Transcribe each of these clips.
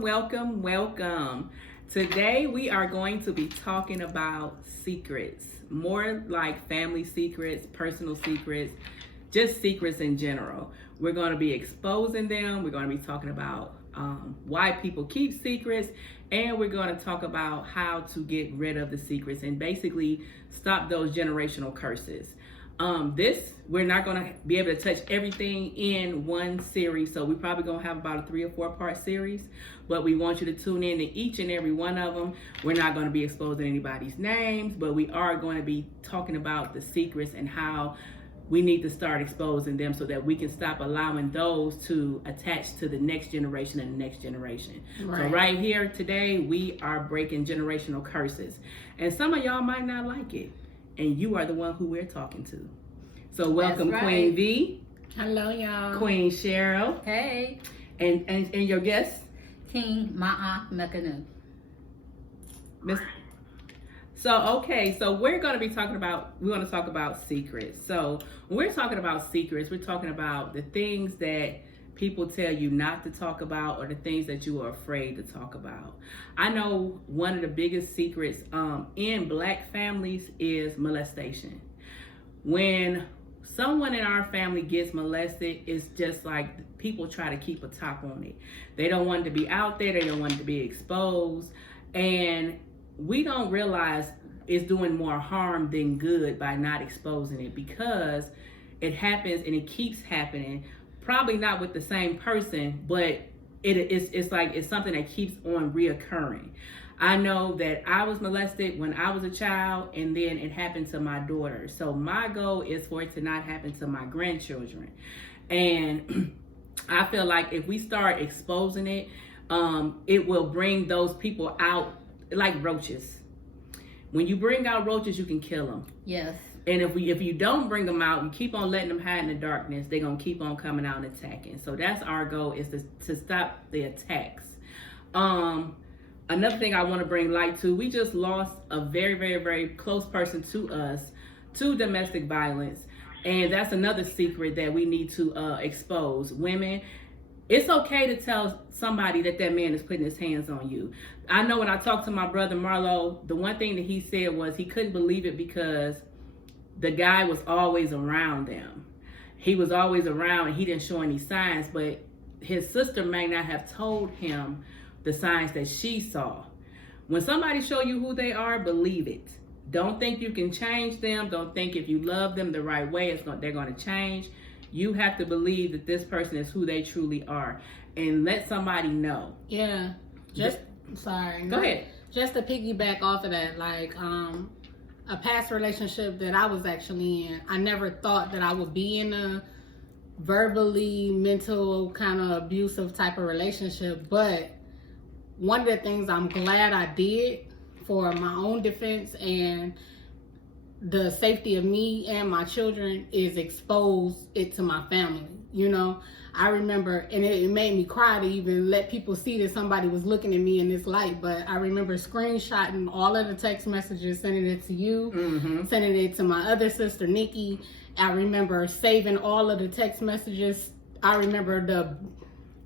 welcome. Today we are going to be talking about secrets, more like family secrets, personal secrets, just secrets in general. We're going to be exposing them. We're going to be talking about why people keep secrets, and we're going to talk about how to get rid of the secrets and basically stop those generational curses. We're not going to be able to touch everything in one series, so we're probably going to have about a 3 or 4 part series, but we want you to tune in to each and every one of them. We're not going to be exposing anybody's names, but we are going to be talking about the secrets and how we need to start exposing them so that we can stop allowing those to attach to the next generation and the next generation. Right. So right here today, we are breaking generational curses, and some of y'all might not like it, and you are the one who we're talking to. So welcome, right. Queen V. Hello, y'all. Queen Cheryl. Hey. And your guest? King Ma'a Mekanu. So we're going to talk about secrets. So when we're talking about secrets, we're talking about the things that people tell you not to talk about, or the things that you are afraid to talk about. I know one of the biggest secrets in Black families is molestation. When someone in our family gets molested, it's just like people try to keep a top on it. They don't want it to be out there. They don't want it to be exposed. And we don't realize it's doing more harm than good by not exposing it, because it happens and it keeps happening. Probably not with the same person, but it's something that keeps on reoccurring. I know that I was molested when I was a child, and then it happened to my daughter. So my goal is for it to not happen to my grandchildren. And I feel like if we start exposing it, it will bring those people out like roaches. When you bring out roaches, you can kill them. Yes. And if you don't bring them out, you keep on letting them hide in the darkness, they're going to keep on coming out and attacking. So that's our goal, is to stop the attacks. Another thing I want to bring light to, we just lost a very, very, very close person to us to domestic violence. And that's another secret that we need to expose. Women, it's okay to tell somebody that man is putting his hands on you. I know when I talked to my brother Marlo, the one thing that he said was he couldn't believe it because the guy was always around them. He was always around and he didn't show any signs, but his sister may not have told him the signs that she saw. When somebody show you who they are, believe it. Don't think you can change them. Don't think if you love them the right way, they're going to change. You have to believe that this person is who they truly are, and let somebody know. Yeah. Go ahead. Just to piggyback off of that, like a past relationship that I was actually in, I never thought that I would be in a verbally, mental, kind of abusive type of relationship. But one of the things I'm glad I did for my own defense and the safety of me and my children is expose it to my family. You know, I remember, and it made me cry to even let people see that somebody was looking at me in this light, but I remember screenshotting all of the text messages, sending it to you, sending it to my other sister, Nikki. I remember saving all of the text messages. I remember the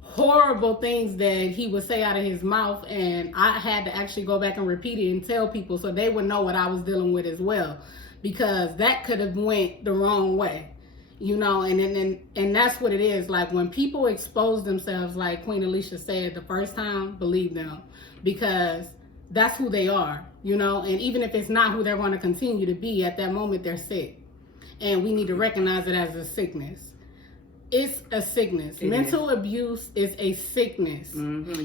horrible things that he would say out of his mouth, and I had to actually go back and repeat it and tell people so they would know what I was dealing with as well, because that could have went the wrong way, you know. And that's what it is. Like, when people expose themselves, like Queen Alicia said the first time, believe them, because that's who they are, you know. And even if it's not who they're going to continue to be, at that moment they're sick, and we need to recognize it as a sickness. It's a sickness. Mental abuse is a sickness.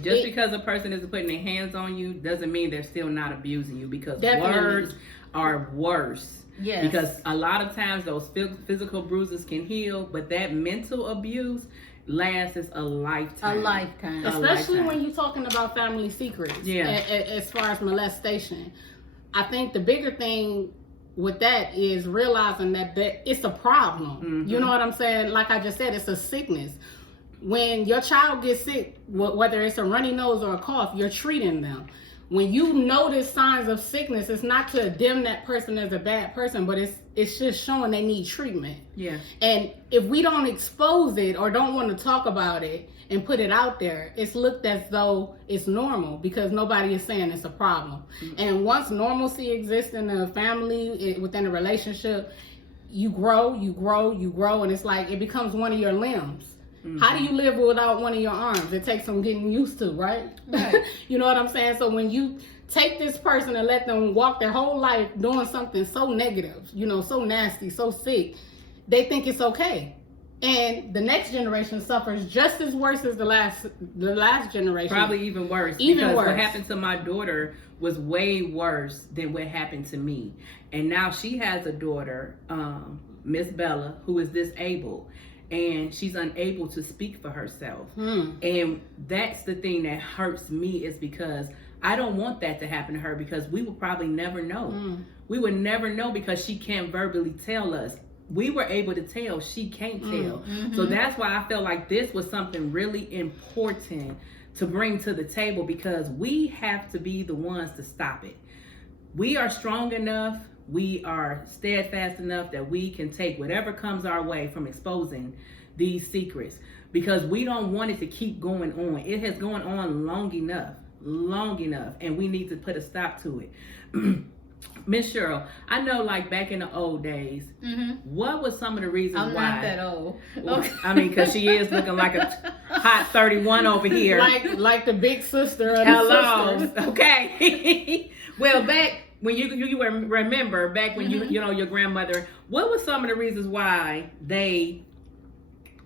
Just because a person isn't putting their hands on you doesn't mean they're still not abusing you, because words are worse. Yes. Because a lot of times those physical bruises can heal, but that mental abuse lasts a lifetime. A lifetime. Especially when you're talking about family secrets. Yeah. As far as molestation. I think the bigger thing with that is realizing that it's a problem. You know what I'm saying? Like I just said, it's a sickness. When your child gets sick, whether it's a runny nose or a cough, you're treating them. when you notice signs of sickness, it's not to condemn that person as a bad person, but it's just showing they need treatment. Yeah. And if we don't expose it or don't want to talk about it and put it out there, it's looked as though it's normal because nobody is saying it's a problem. Mm-hmm. And once normalcy exists in a family, within a relationship, you grow, and it's like it becomes one of your limbs. Mm-hmm. How do you live without one of your arms? It takes some getting used to, right? You know what I'm saying? So when you take this person and let them walk their whole life doing something so negative, so nasty, so sick, they think it's okay. And the next generation suffers just as worse as the last generation. Probably even worse. Because what happened to my daughter was way worse than what happened to me. And now she has a daughter, Miss Bella, who is disabled. And she's unable to speak for herself. And that's the thing that hurts me, is because I don't want that to happen to her, because we will probably never know. We would never know because she can't verbally tell us. We were able to tell, she can't tell. So that's why I felt like this was something really important to bring to the table, because we have to be the ones to stop it. We are strong enough, we are steadfast enough that we can take whatever comes our way from exposing these secrets, because we don't want it to keep going on. It has gone on long enough, and we need to put a stop to it. Miss Cheryl, I know, like back in the old days, what was some of the reasons why? I'm not that old. Well, I mean, because she is looking like a hot 31 over here. Like the big sister of Hello. the sisters. Okay. Well, back when you remember, back when your grandmother, what were some of the reasons why they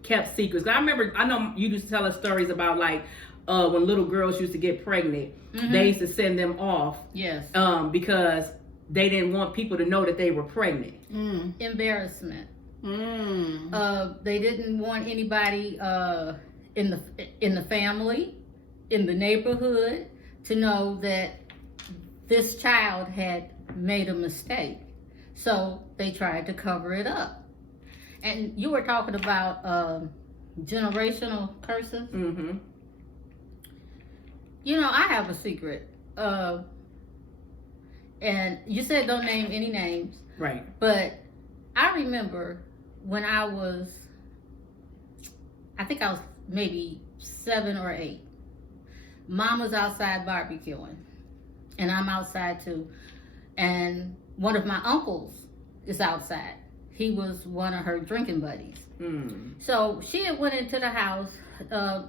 kept secrets? I know you used to tell us stories about like when little girls used to get pregnant, they used to send them off. Yes. Because they didn't want people to know that they were pregnant. Embarrassment. They didn't want anybody in the family, in the neighborhood, to know that this child had made a mistake. So they tried to cover it up. And you were talking about generational curses. I have a secret. And you said don't name any names. Right. But I remember when I think I was maybe 7 or 8. Mom was outside barbecuing. And I'm outside too. And one of my uncles is outside. He was one of her drinking buddies. So she had went into the house,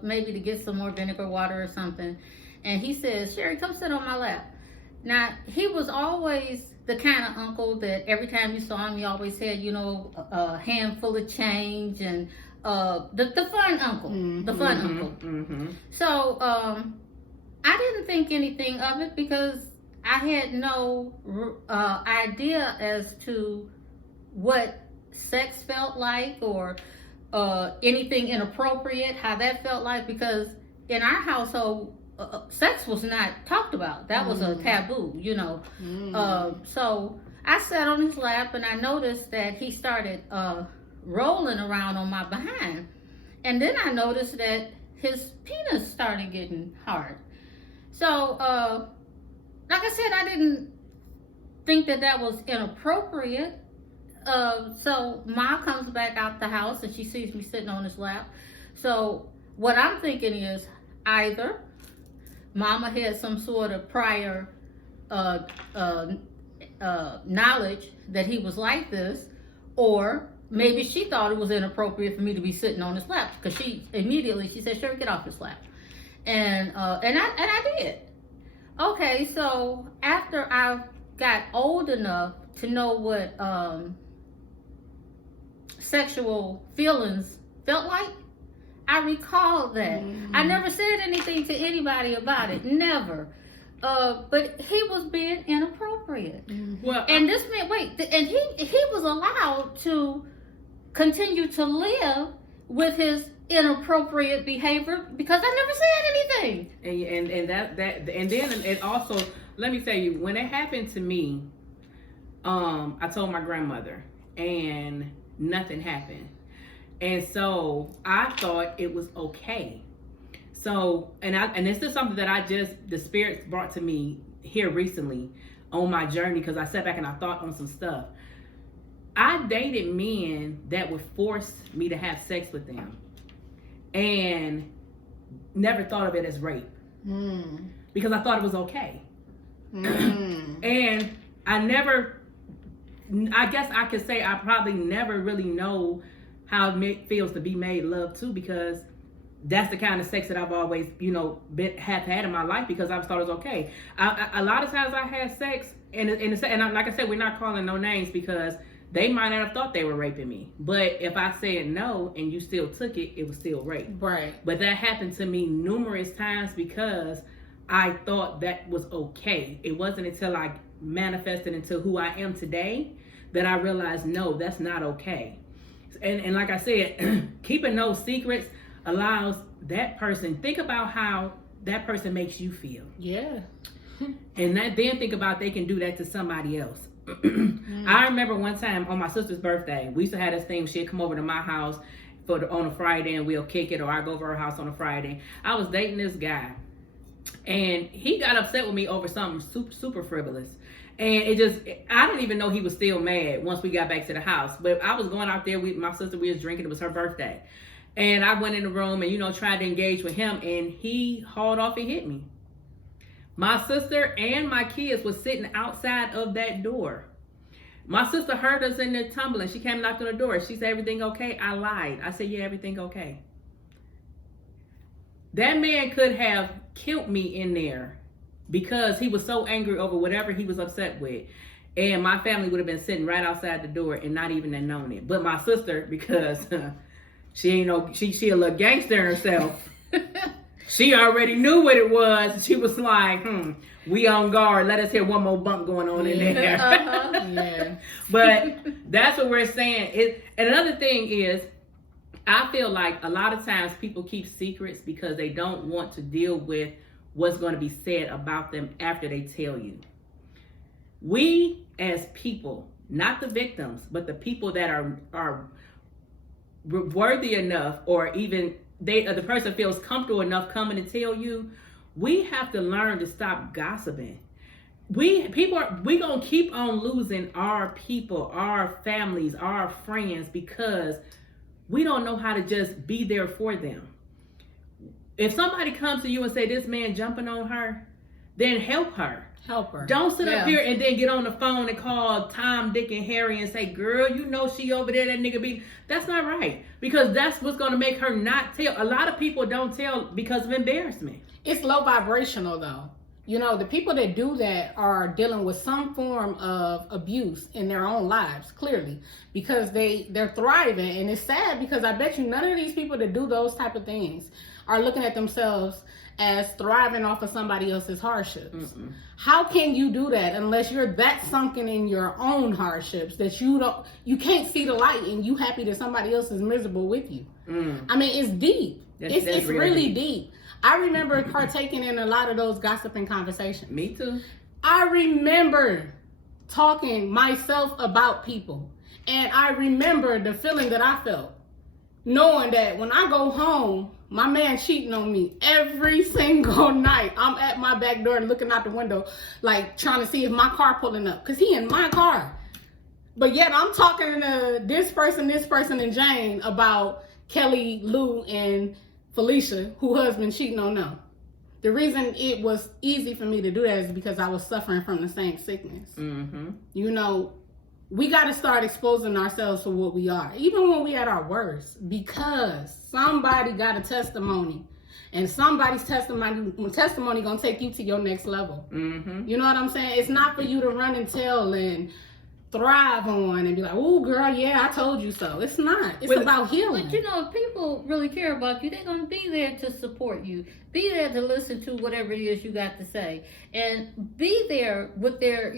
maybe to get some more vinegar water or something. And he says, "Sherry, come sit on my lap." Now, he was always the kind of uncle that every time you saw him, he always had, a handful of change, and the fun uncle. The fun uncle. So I didn't think anything of it, because I had no idea as to what sex felt like, or anything inappropriate, how that felt like, because in our household, sex was not talked about. That was a taboo, So I sat on his lap, and I noticed that he started rolling around on my behind. And then I noticed that his penis started getting hard. So, like I said, I didn't think that was inappropriate. So Ma comes back out the house, and she sees me sitting on his lap. So what I'm thinking is, either Mama had some sort of prior knowledge that he was like this, or maybe she thought it was inappropriate for me to be sitting on his lap, because she said, "Sure, get off his lap," and I did. Okay, so after I got old enough to know what sexual feelings felt like, I recall that. I never said anything to anybody about it, never. But he was being inappropriate. Well, and this man, and he was allowed to continue to live with his inappropriate behavior, because I never said anything. And then it also, let me tell you, when it happened to me, I told my grandmother, and nothing happened. And so I thought it was okay. So, and this is something that the Spirit brought to me here recently on my journey, because I sat back and I thought on some stuff. I dated men that would force me to have sex with them and never thought of it as rape because I thought it was okay. And I guess I could say I probably never really know how it feels to be made love to, because that's the kind of sex that I've always, have had in my life, because I thought it was okay. A lot of times I had sex, and like I said, we're not calling no names because they might not have thought they were raping me. But if I said no and you still took it, it was still rape. Right. But that happened to me numerous times because I thought that was okay. It wasn't until I manifested into who I am today that I realized, no, that's not okay. And like I said, keeping those secrets allows that person, think about how that person makes you feel. Yeah. And then think about they can do that to somebody else. I remember one time on my sister's birthday, we used to have this thing. She'd come over to my house on a Friday and we'll kick it, or I go over her house on a Friday. I was dating this guy, and he got upset with me over something super, super frivolous. And I didn't even know he was still mad once we got back to the house. But I was going out there with my sister, we was drinking, it was her birthday. And I went in the room and, tried to engage with him, and he hauled off and hit me. My sister and my kids was sitting outside of that door. My sister heard us in there tumbling. She came and knocked on the door. She said, "Everything okay?" I lied. I said, "Yeah, everything okay." That man could have killed me in there because he was so angry over whatever he was upset with. And my family would have been sitting right outside the door and not even have known it. But my sister, because she a little gangster herself, she already knew what it was. She was like, we on guard. Let us hear one more bump going on in there. Yeah. But that's what we're saying. And another thing is, I feel like a lot of times people keep secrets because they don't want to deal with what's going to be said about them after they tell you. We as people, not the victims, but the people that are worthy enough, or even the person feels comfortable enough coming to tell you, we have to learn to stop gossiping. We gonna keep on losing our people, our families, our friends, because we don't know how to just be there for them. If somebody comes to you and say, "This man jumping on her," then help her. Help her. Don't sit up here and then get on the phone and call Tom, Dick, and Harry and say, "Girl, she over there, that nigga be." That's not right, because that's what's going to make her not tell. A lot of people don't tell because of embarrassment. It's low vibrational though. The people that do that are dealing with some form of abuse in their own lives, clearly, because they're thriving. And it's sad because I bet you none of these people that do those type of things are looking at themselves as thriving off of somebody else's hardships. How can you do that unless you're that sunken in your own hardships that you can't see the light, and you happy that somebody else is miserable with you? I mean, it's deep. It's really deep. I remember partaking in a lot of those gossiping conversations. Me too. I remember talking myself about people, and I remember the feeling that I felt, knowing that when I go home, my man cheating on me every single night. I'm at my back door looking out the window, like trying to see if my car pulling up, because he in my car. But yet I'm talking to this person, and Jane about Kelly, Lou, and Felicia, who husband cheating on them. The reason it was easy for me to do that is because I was suffering from the same sickness. We got to start exposing ourselves for what we are, even when we at our worst, because somebody got a testimony, and somebody's testimony gonna take you to your next level. You know what I'm saying? It's not for you to run and tell and thrive on and be like, "Oh, girl, yeah, I told you so." It's not. It's about healing. But if people really care about you, they're gonna be there to support you, be there to listen to whatever it is you got to say, and be there with their,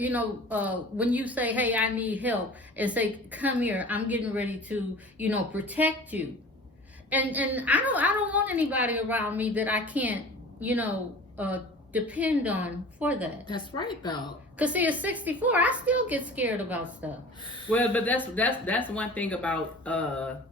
when you say, "Hey, I need help," and say, "Come here, I'm getting ready to, protect you," and I don't want anybody around me that I can't, depend on for that. That's right, though. Cause see, at 64, I still get scared about stuff. Well, but that's one thing about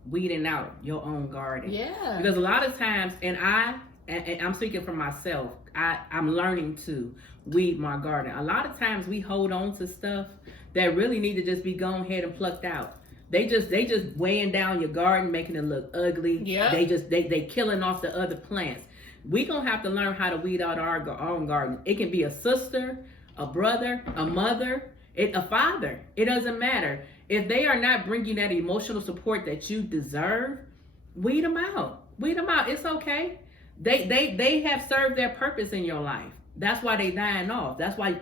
weeding out your own garden. Yeah. Because a lot of times, and I and I'm speaking for myself, I'm learning to weed my garden. A lot of times we hold on to stuff that really need to just be gone ahead and plucked out. They just weighing down your garden, making it look ugly. Yeah. They killing off the other plants. We gonna have to learn how to weed out our own garden. It can be a sister, a brother, a mother, a father. It doesn't matter. If they are not bringing that emotional support that you deserve, weed them out. Weed them out. It's okay. They have served their purpose in your life. That's why they dying off. That's why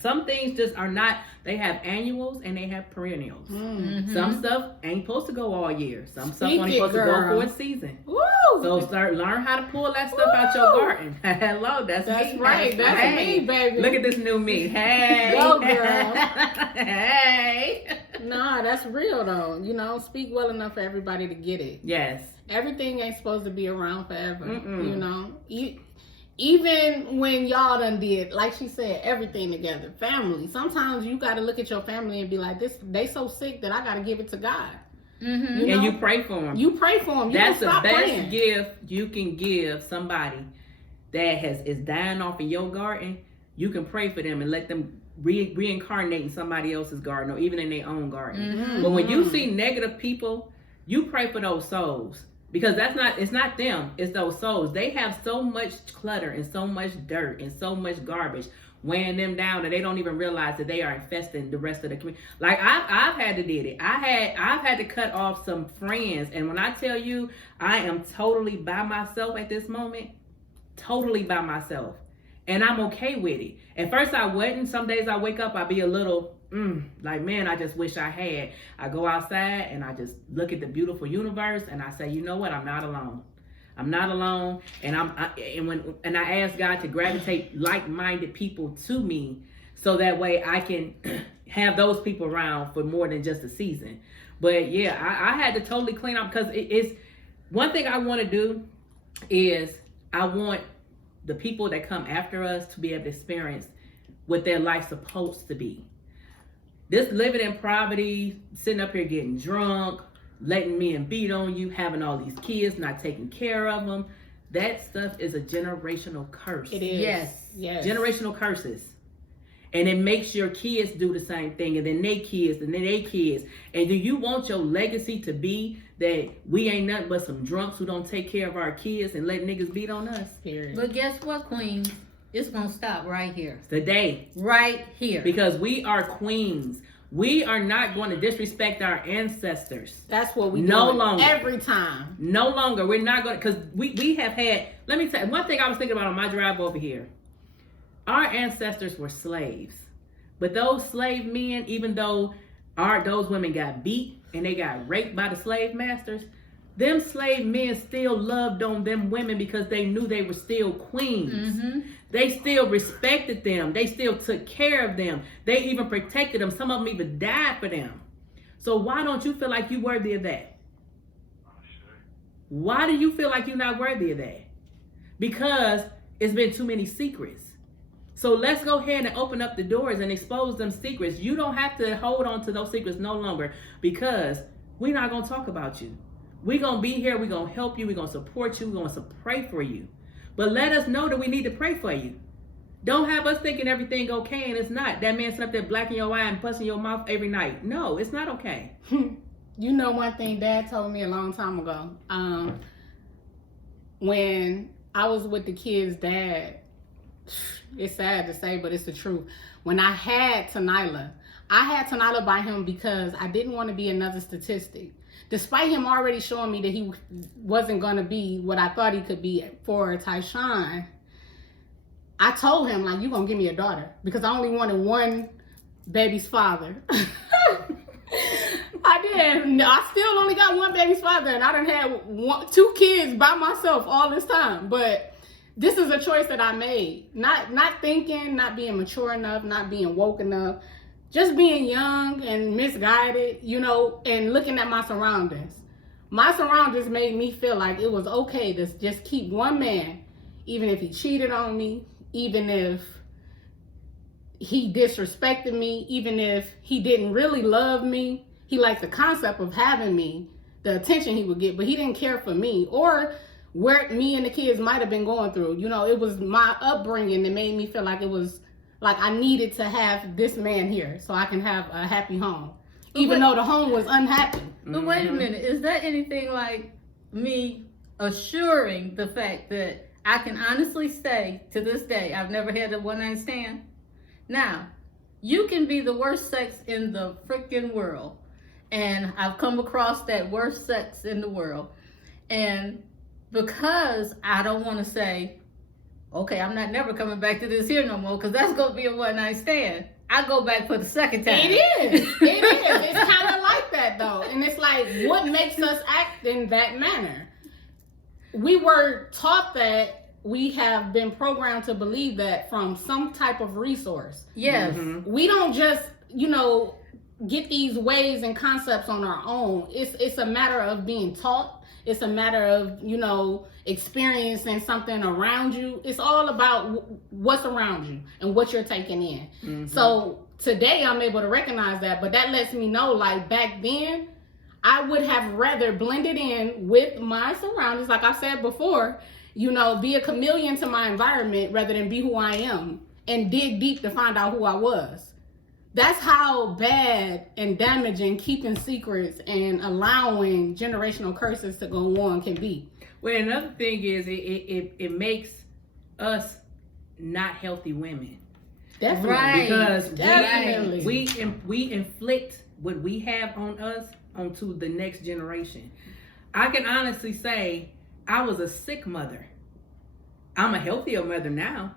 some things just are not. They have annuals and they have perennials. Mm-hmm. Some stuff ain't supposed to go all year. Some stuff Speak only it, supposed girl. to go for a season. Woo! So learn how to pull that stuff out your garden. Hello, that's me. right. That's Hey, me, baby. Look at this new me. Hey, Go, girl. Hey. Nah, that's real though. You know, speak well enough for everybody to get it. Yes. Everything ain't supposed to be around forever. Mm-mm. You know, even when y'all done did, like she said, everything together, family. Sometimes you got to look at your family and be like, they so sick that I got to give it to God. Mm-hmm. You know? And you pray for them. You pray for them. You That's the stop best praying. gift you can give somebody that is dying off in your garden. You can pray for them and let them reincarnate in somebody else's garden or even in their own garden. Mm-hmm. But when you see negative people, you pray for those souls. Because it's not them, it's those souls. They have so much clutter and so much dirt and so much garbage weighing them down that they don't even realize that they are infesting the rest of the community. Like I've had to did it. I've had to cut off some friends, and when I tell you I am totally by myself at this moment, totally by myself, and I'm okay with it. At first I wasn't. Some days I wake up, I be a little like, man, I just wish I had. I go outside and I just look at the beautiful universe and I say, you know what? I'm not alone. I'm not alone. And I ask God to gravitate like-minded people to me so that way I can have those people around for more than just a season. But yeah, I had to totally clean up because it's one thing I want to do is I want the people that come after us to be able to experience what their life's supposed to be. This living in poverty, sitting up here getting drunk, letting men beat on you, having all these kids, not taking care of them, that stuff is a generational curse. It is. Yes. Generational curses. And it makes your kids do the same thing, and then they kids, and then they kids. And do you want your legacy to be that we ain't nothing but some drunks who don't take care of our kids and let niggas beat on us? Period. But guess what, Queen? It's going to stop right here. Today. Right here. Because we are queens. We are not going to disrespect our ancestors. That's what we no do longer. every time. No longer. We're not going to, because we have had, let me tell you, one thing I was thinking about on my drive over here. Our ancestors were slaves. But those slave men, even though those women got beat and they got raped by the slave masters, them slave men still loved on them women because they knew they were still queens. Mm-hmm. They still respected them. They still took care of them. They even protected them. Some of them even died for them. So why don't you feel like you're worthy of that? Why do you feel like you're not worthy of that? Because it's been too many secrets. So let's go ahead and open up the doors and expose them secrets. You don't have to hold on to those secrets no longer because we're not going to talk about you. We're going to be here. We're going to help you. We're going to support you. We're going to pray for you. But let us know that we need to pray for you. Don't have us thinking everything okay and it's not. That man sitting up there blacking your eye and busting your mouth every night. No, it's not okay. You know one thing Dad told me a long time ago. When I was with the kids' dad, it's sad to say, but it's the truth. When I had Tanila by him because I didn't want to be another statistic. Despite him already showing me that he wasn't going to be what I thought he could be for Tyshawn, I told him, like, you're going to give me a daughter because I only wanted one baby's father. I did. I still only got one baby's father and I done had 2 kids by myself all this time. But this is a choice that I made. Not thinking, not being mature enough, not being woke enough. Just being young and misguided, you know, and looking at my surroundings. My surroundings made me feel like it was okay to just keep one man, even if he cheated on me, even if he disrespected me, even if he didn't really love me. He liked the concept of having me, the attention he would get, but he didn't care for me or where me and the kids might have been going through. You know, it was my upbringing that made me feel like it was like I needed to have this man here so I can have a happy home, even though the home was unhappy. But wait a minute, is that anything like me assuring the fact that I can honestly say to this day, I've never had a one-night stand? Now, you can be the worst sex in the freaking world, and I've come across that worst sex in the world, and because I don't want to say, okay, I'm not never coming back to this here no more, because that's going to be a one-night stand, I go back for the second time. It is. It's kind of like that, though. And it's like, what makes us act in that manner? We were taught that, we have been programmed to believe that from some type of resource. Yes. We don't just, you know, get these ways and concepts on our own. It's a matter of being taught. It's a matter of, you know, experiencing something around you. It's all about what's around you and what you're taking in. So today I'm able to recognize that, but that lets me know, like, back then, I would have rather blended in with my surroundings, like I said before, you know, be a chameleon to my environment rather than be who I am and dig deep to find out who I was. That's how bad and damaging keeping secrets and allowing generational curses to go on can be. Well, another thing is it makes us not healthy women. Definitely. Right. Because Definitely. we inflict what we have on us onto the next generation. I can honestly say I was a sick mother. I'm a healthier mother now,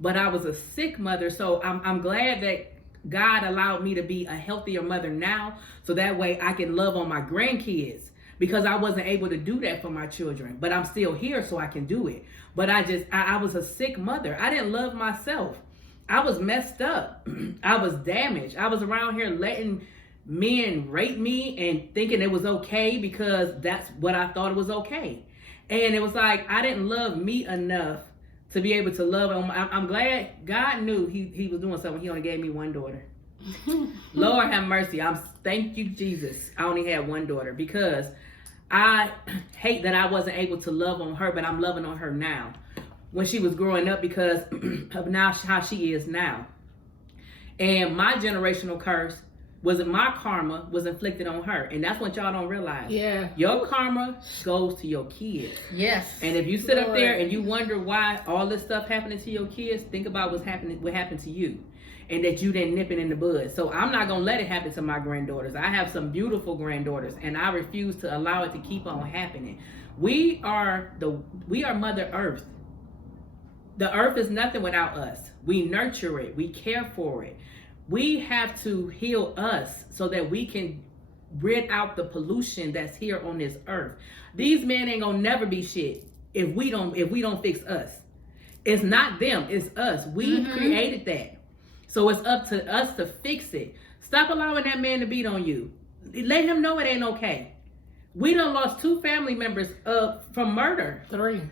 but I was a sick mother. So I'm glad that God allowed me to be a healthier mother now, so that way I can love on my grandkids, because I wasn't able to do that for my children, but I'm still here so I can do it. But I was a sick mother. I didn't love myself. I was messed up. I was damaged. I was around here letting men rape me and thinking it was okay because that's what I thought it was okay. And it was like, I didn't love me enough to be able to love him. I'm glad God knew he was doing something. He only gave me one daughter. Lord have mercy. Thank you, Jesus. I only had one daughter, because I hate that I wasn't able to love on her, but I'm loving on her now when she was growing up, because of now how she is now. And my generational curse my karma was inflicted on her. And that's what y'all don't realize. Yeah. Your karma goes to your kids. Yes. And if you sit up there and you wonder why all this stuff happening to your kids, think about what happened to you, and that you didn't nip it in the bud. So I'm not gonna let it happen to my granddaughters. I have some beautiful granddaughters, and I refuse to allow it to keep on happening. We are Mother Earth. The earth is nothing without us. We nurture it, we care for it. We have to heal us so that we can rid out the pollution that's here on this earth. These men ain't gonna never be shit if we don't fix us. It's not them, it's us. We created that. So it's up to us to fix it. Stop allowing that man to beat on you. Let him know it ain't okay. We done lost 2 family members from murder. 3.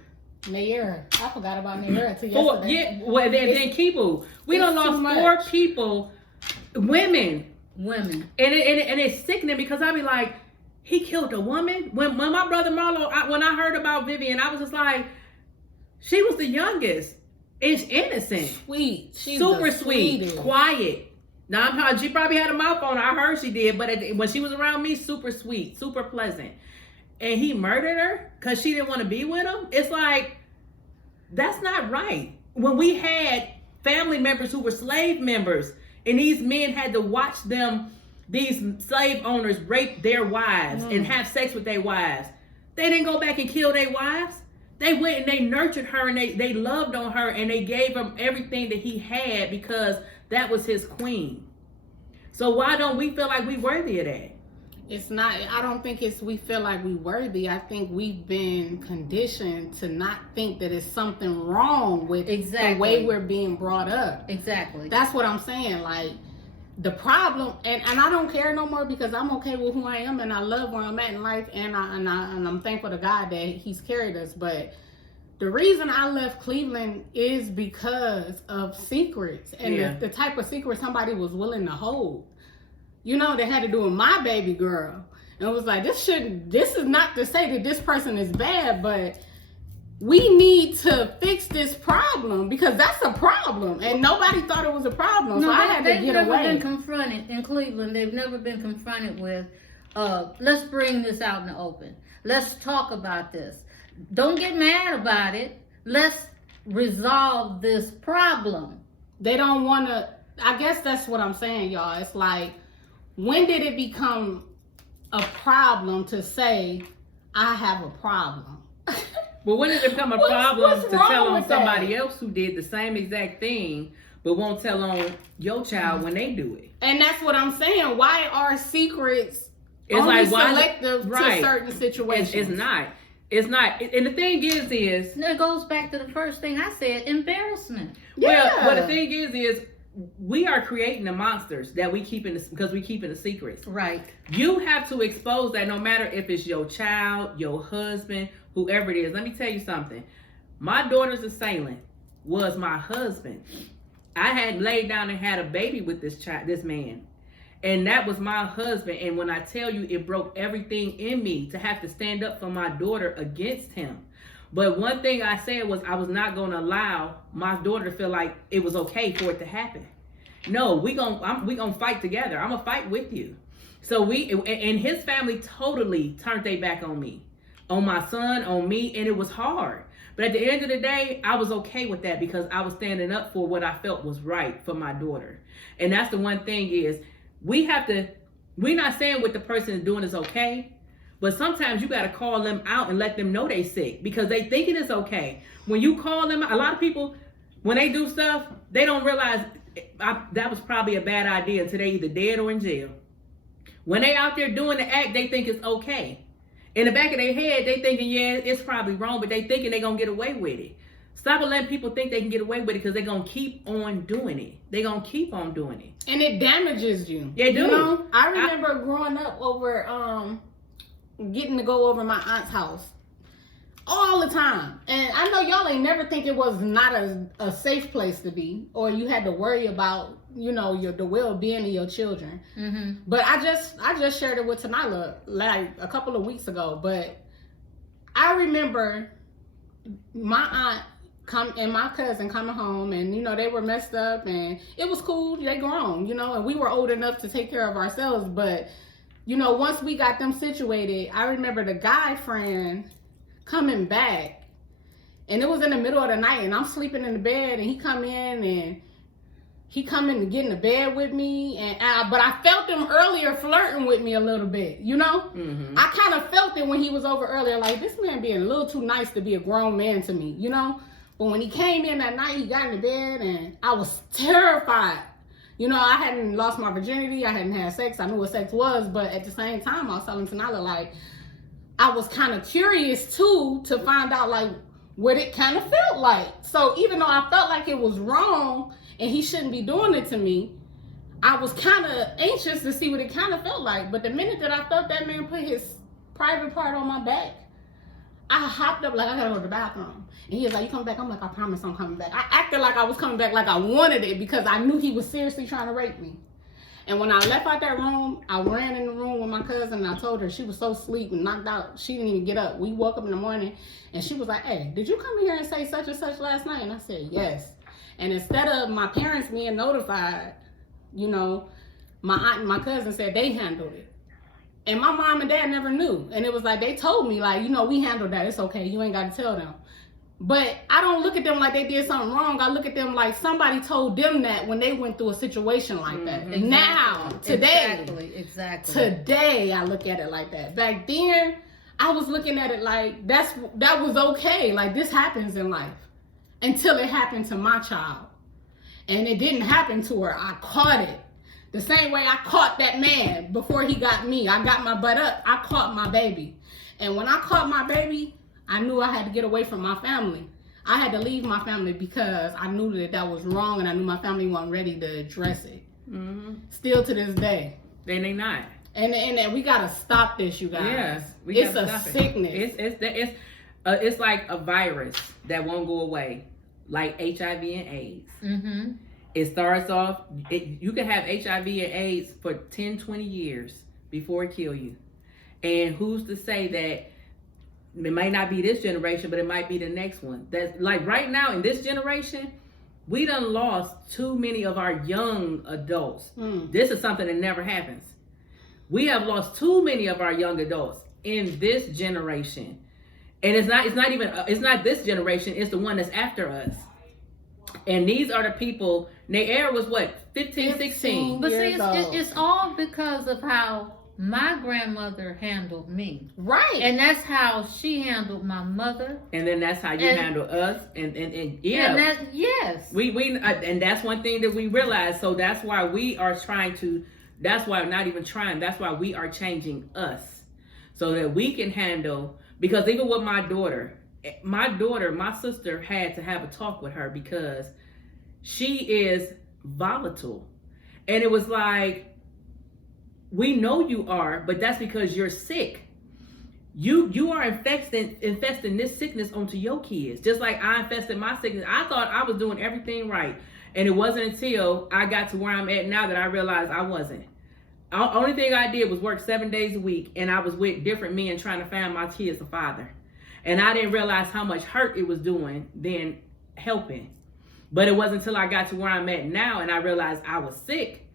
Nayera. I forgot about Nayera till yesterday. Yeah, well, then Kibu. We done lost 4 people. Women. And it's sickening, because I be like, he killed a woman? When my brother Marlo, when I heard about Vivian, I was just like, she was the youngest. It's innocent. Sweet. She's super sweet. Quiet. Now, she probably had a mouth on her. I heard she did. But when she was around me, super sweet, super pleasant. And he murdered her because she didn't want to be with him. It's like, that's not right. When we had family members who were slave members, and these men had to watch these slave owners rape their wives and have sex with their wives, they didn't go back and kill their wives. They went and they nurtured her, and they loved on her, and they gave him everything that he had because that was his queen. So why don't we feel like we worthy of that? It's not, I don't think we feel like we worthy. I think we've been conditioned to not think that it's something wrong with the way we're being brought up. Exactly. That's what I'm saying. Like, the problem, and I don't care no more, because I'm okay with who I am, and I love where I'm at in life, and I'm thankful to God that he's carried us. But the reason I left Cleveland is because of secrets, and the type of secret somebody was willing to hold. You know, they had to do with my baby girl. And it was like, this is not to say that this person is bad, but we need to fix this problem because that's a problem, and nobody thought it was a problem. No, so I had to get never away. been confronted in Cleveland. They've never been confronted with, let's bring this out in the open. Let's talk about this. Don't get mad about it. Let's resolve this problem. They don't want to. I guess that's what I'm saying, y'all. It's like, when did it become a problem to say I have a problem? But when did it become a problem what's to wrong tell on with that? somebody else who did the same exact thing, but won't tell on your child when they do it? And that's what I'm saying. Why are secrets only like, why, selective right, to certain situations? It's not. It's not. And the thing is It goes back to the first thing I said, embarrassment. well, the thing is we are creating the monsters that we keep in because we keep in the secrets. Right. You have to expose that, no matter if it's your child, your husband, whoever it is. Let me tell you something. My daughter's assailant was my husband. I had laid down and had a baby with this man. And that was my husband. And when I tell you, it broke everything in me to have to stand up for my daughter against him. But one thing I said was I was not going to allow my daughter to feel like it was okay for it to happen. No, we gonna fight together. I'm gonna fight with you. So and his family totally turned their back on me, on my son, on me, and it was hard. But at the end of the day, I was okay with that because I was standing up for what I felt was right for my daughter. And that's the one thing is, we're not saying what the person is doing is okay, but sometimes you got to call them out and let them know they sick because they thinking it's okay. When you call them, a lot of people, when they do stuff, they don't realize that was probably a bad idea until they either dead or in jail. When they out there doing the act, they think it's okay. In the back of their head, they thinking, yeah, it's probably wrong, but they thinking they going to get away with it. Stop letting people think they can get away with it because they're going to keep on doing it. They're going to keep on doing it. And it damages you. They do. You know, I remember growing up over, getting to go over my aunt's house all the time. And I know y'all ain't never think it was not a safe place to be, or you had to worry about, you know, the well-being of your children. Mm-hmm. But I just shared it with Tanila like a couple of weeks ago. But I remember my aunt and my cousin coming home, and you know, they were messed up and it was cool. They grown, you know, and we were old enough to take care of ourselves. But you know, once we got them situated, I remember the guy friend coming back, and it was in the middle of the night, and I'm sleeping in the bed, and he come in to get in the bed with me, but I felt him earlier flirting with me a little bit, you know? Mm-hmm. I kind of felt it when he was over earlier, like, this man being a little too nice to be a grown man to me, you know? But when he came in that night, he got in the bed, and I was terrified. You know, I hadn't lost my virginity. I hadn't had sex. I knew what sex was. But at the same time, I was telling Tanala, like, I was kind of curious, too, to find out, like, what it kind of felt like. So even though I felt like it was wrong and he shouldn't be doing it to me, I was kind of anxious to see what it kind of felt like. But the minute that I felt that man put his private part on my back, I hopped up like I gotta go to the bathroom. And he was like, you coming back? I'm like, I promise I'm coming back. I acted like I was coming back like I wanted it because I knew he was seriously trying to rape me. And when I left out that room, I ran in the room with my cousin and I told her, she was so asleep and knocked out, she didn't even get up. We woke up in the morning and she was like, hey, did you come in here and say such and such last night? And I said, yes. And instead of my parents being notified, you know, my aunt and my cousin said they handled it. And my mom and dad never knew. And it was like, they told me, like, you know, we handled that. It's okay. You ain't got to tell them. But I don't look at them like they did something wrong. I look at them like somebody told them that when they went through a situation like that. Exactly. Now, today, Exactly. today I look at it like that. Back then, I was looking at it like that was okay. Like, this happens in life until it happened to my child. And it didn't happen to her. I caught it. The same way I caught that man before he got me. I got my butt up. I caught my baby. And when I caught my baby, I knew I had to get away from my family. I had to leave my family because I knew that was wrong, and I knew my family wasn't ready to address it. Mm-hmm. Still to this day. Then they not. And we gotta stop this, you guys. Yes, it's a sickness. It's like a virus that won't go away, like HIV and AIDS. Mm-hmm. It starts off, you can have HIV and AIDS for 10, 20 years before it kill you. And who's to say that it might not be this generation, but it might be the next one. That's like right now in this generation, we done lost too many of our young adults. This is something that never happens. We have lost too many of our young adults in this generation. And it's not this generation, it's the one that's after us. And these are the people, their era was what, 15, 16? But see, it's all because of how my grandmother handled me. Right. And that's how she handled my mother. And then that's how you handle us. And yeah. And that, yes. And that's one thing that we realize. So that's why we are that's why we are changing us. So that we can handle, because even with my sister had to have a talk with her because she is volatile. And it was like, we know you are, but that's because you're sick. You are infesting this sickness onto your kids. Just like I infested my sickness. I thought I was doing everything right. And it wasn't until I got to where I'm at now that I realized I wasn't. Only thing I did was work 7 days a week, and I was with different men trying to find my kids a father. And I didn't realize how much hurt it was doing than helping. But it wasn't until I got to where I'm at now and I realized I was sick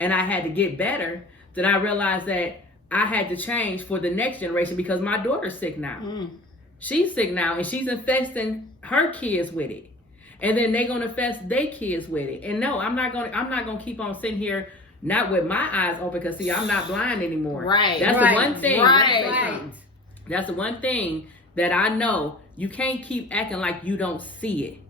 and I had to get better that I realized that I had to change for the next generation, because my daughter's sick now. She's sick now, and she's infesting her kids with it. And then they're gonna infest their kids with it. And no, I'm not gonna keep on sitting here not with my eyes open, because see, I'm not blind anymore. Right. That's the one thing. Right. That's the one thing that I know. You can't keep acting like you don't see it.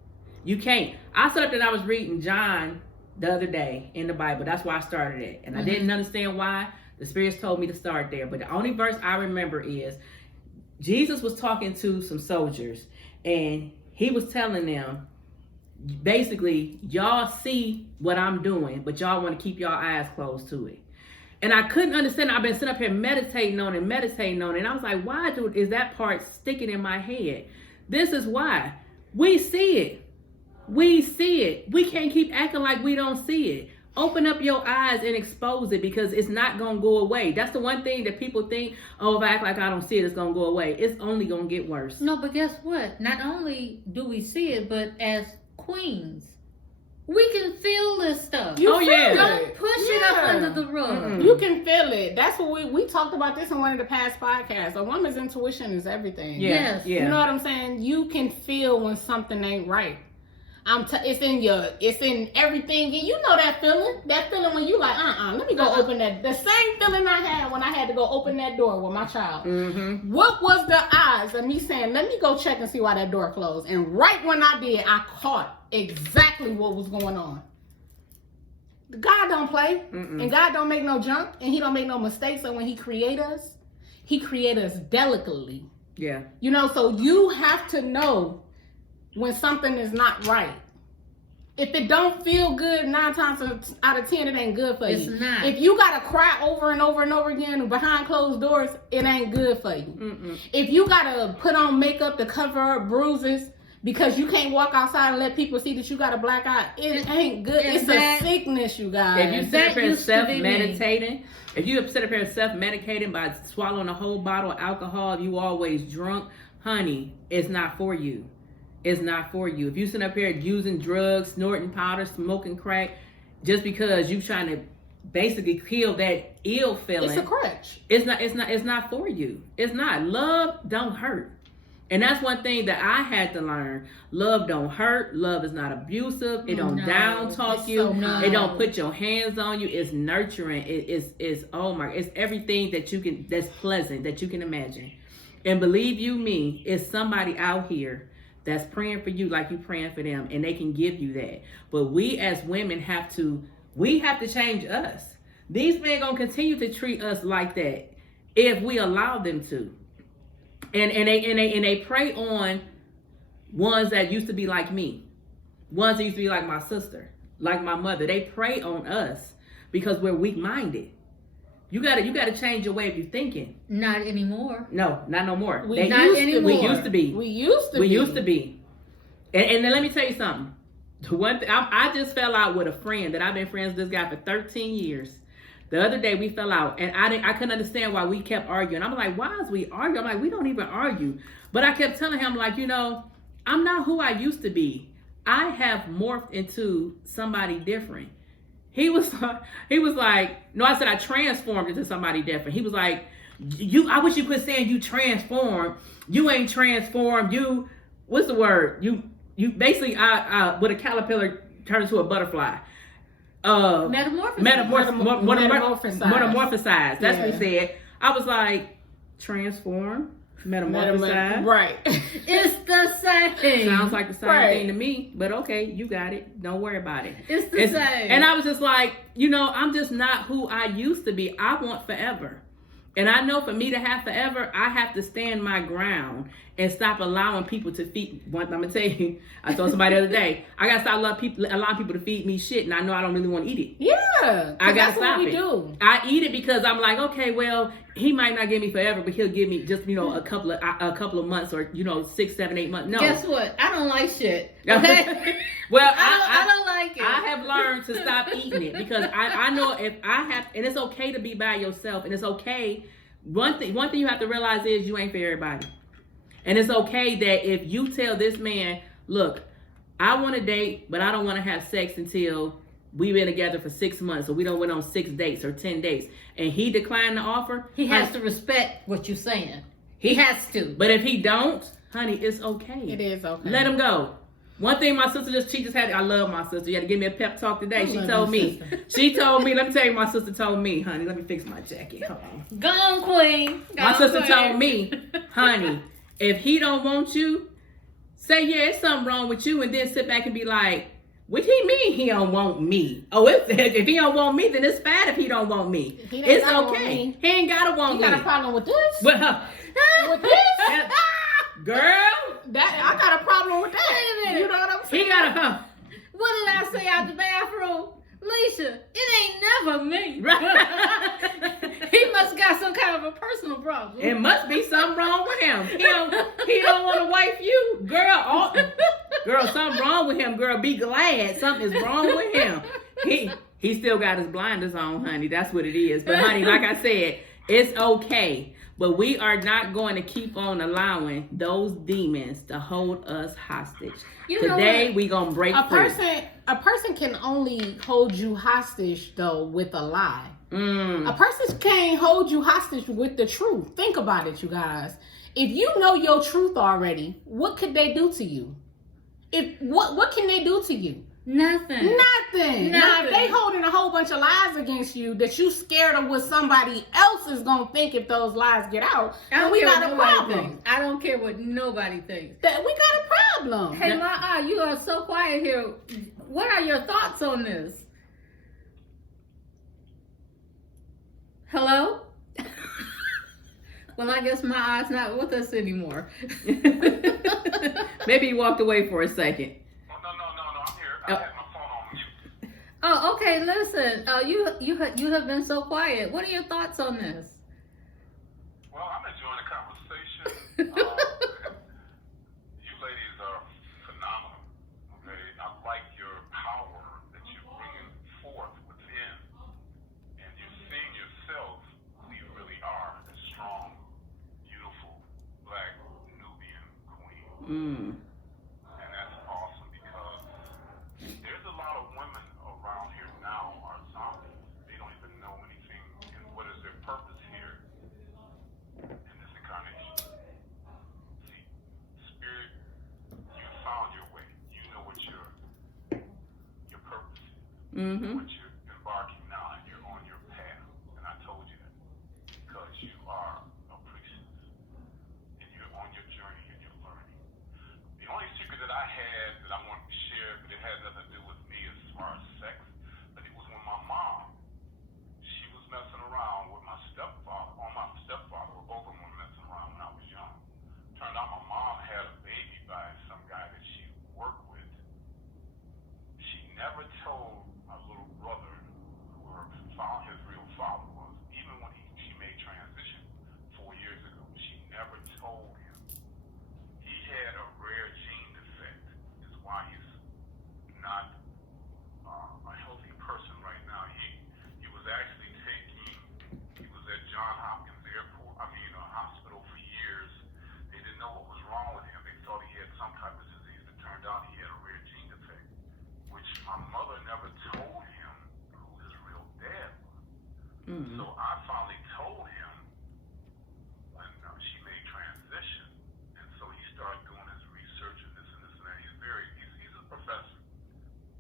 You can't. I saw that I was reading John the other day in the Bible. That's why I started it. And I didn't understand why. The spirits told me to start there. But the only verse I remember is Jesus was talking to some soldiers, and he was telling them, basically, y'all see what I'm doing, but y'all want to keep y'all eyes closed to it. And I couldn't understand. I've been sitting up here meditating on it. And I was like, why is that part sticking in my head? This is why. We see it. We see it. We can't keep acting like we don't see it. Open up your eyes and expose it, because it's not going to go away. That's the one thing that people think, oh, if I act like I don't see it, it's going to go away. It's only going to get worse. No, but guess what? Not only do we see it, but as queens, we can feel this stuff. Don't push it up under the rug. You can feel it. That's what we talked about this in one of the past podcasts. A woman's intuition is everything. Yes. You know what I'm saying? You can feel when something ain't right. It's in everything. And you know that feeling when you like, let me go open that. The same feeling I had when I had to go open that door with my child. What was the odds of me saying, let me go check and see why that door closed? And right when I did, I caught exactly what was going on. God don't play, and God don't make no junk, and he don't make no mistakes. So when he create us delicately. Yeah. You know, so you have to know when something is not right. If it don't feel good 9 times out of 10, it ain't good for you. It's not. If you gotta cry over and over and over again behind closed doors, it ain't good for you. If you gotta put on makeup to cover up bruises because you can't walk outside and let people see that you got a black eye, it ain't good. It's a sickness, you guys. If you sit up here self-medicating by swallowing a whole bottle of alcohol, you always drunk, honey, it's not for you. It's not for you. If you sit up here using drugs, snorting powder, smoking crack, just because you trying to basically kill that ill feeling, it's a crutch. It's not for you. It's not. Love don't hurt. And that's one thing that I had to learn. Love don't hurt. Love is not abusive. It don't down talk you. It don't put your hands on you. It's nurturing. It's everything that's pleasant that you can imagine. And believe you me, it's somebody out here that's praying for you like you praying for them, and they can give you that. But we as women have to change us. These men gonna continue to treat us like that if we allow them to. And they prey on ones that used to be like me, ones that used to be like my sister, like my mother. They prey on us because we're weak-minded. You gotta change your way of you thinking. Not anymore. No, not no more. We used to be. We used to be. And then let me tell you something. The one thing, I just fell out with a friend that I've been friends with this guy for 13 years. The other day we fell out, and I couldn't understand why we kept arguing. I'm like, why is we arguing? I'm like, we don't even argue. But I kept telling him, like, I'm not who I used to be. I have morphed into somebody different. He was like, no, I said I transformed into somebody different. He was like, I wish you quit saying you transformed. You ain't transformed. You, what's the word? You basically, with a caterpillar turned into a butterfly. Metamorphosized. That's what he said. I was like, transform, metamorphosize. Right. It's the same. Sounds like the same thing to me, but okay, you got it. Don't worry about it. It's the same. And I was just like, I'm just not who I used to be. I want forever. And I know for me to have forever, I have to stand my ground and stop allowing people to feed. I'm gonna tell you, I told somebody the other day, I gotta stop allowing people to feed me shit, and I know I don't really want to eat it. Yeah, I gotta that's stop what we it. do. I eat it because I'm like, okay, well, he might not give me forever, but he'll give me just a couple of months, or 6, 7, 8 months. No, guess what? I don't like shit. Okay. Well, I don't like it. I have learned to stop eating it because I know if I have, and it's okay to be by yourself, and it's okay. One thing you have to realize is you ain't for everybody. And it's okay that if you tell this man, look, I want to date, but I don't want to have sex until we've been together for 6 months, or we don't went on 6 dates or 10 dates, and he declined the offer, he has to respect what you're saying. He has to. But if he don't, honey, it's okay. It is okay. Let him go. One thing my sister she just had, I love my sister. You had to give me a pep talk today. She told me, let me tell you, my sister told me, honey, let me fix my jacket. Hold on. Go on, queen. My sister told me, honey, if he don't want you, say, yeah, it's something wrong with you, and then sit back and be like, what he mean he don't want me? Oh, if he don't want me, then it's fine if he don't want me. It's okay. He ain't gotta want me. You got a problem with this? Well, with this? Girl, I got a problem with that. Wait a minute. You know what I'm saying? he got What did I say out the bathroom? Leisha, it ain't never me. He must got some kind of a personal problem. It must be something wrong with him. He don't want to wife you, girl. Girl, something wrong with him. Girl, be glad something's wrong with him. He still got his blinders on, honey. That's what it is. But honey, like I said, it's okay. But we are not going to keep on allowing those demons to hold us hostage. Today, we going to break free. A person can only hold you hostage, though, with a lie. A person can't hold you hostage with the truth. Think about it, you guys. If you know your truth already, what could they do to you? What can they do to you? Nothing. Now, if they holding a whole bunch of lies against you that you scared of what somebody else is going to think if those lies get out, then we got a problem. I don't care what nobody thinks. We got a problem. Hey, you are so quiet here. What are your thoughts on this? Hello? Well, I guess my eye's not with us anymore. Maybe he walked away for a second. No, I'm here. I had my phone on mute. Oh, okay. Listen, you have been so quiet. What are your thoughts on this? Well, I'm enjoying the conversation. You ladies are phenomenal. Okay, I like your power that you're bringing forth within, and you're seeing yourself who you really are, a strong, beautiful, black Nubian queen. And that's awesome because there's a lot of women around here now are zombies. They don't even know anything and what is their purpose here in this incarnation. See, spirit, you found your way. You know what your purpose is. What you're embarking now, and you're on your path. And I told you that because you are a priestess and you're on your journey and you're learning. The only secret that I had that I wanted to share, but it had nothing to do with me as far as sex, but it was when my mom, she was messing around with my stepfather, where both of them were messing around when I was young. Turned out my mom had a baby by some guy that she worked with. She never told my little brother I finally told him when she made transition, and so he started doing his research and this and this and that. He's a professor,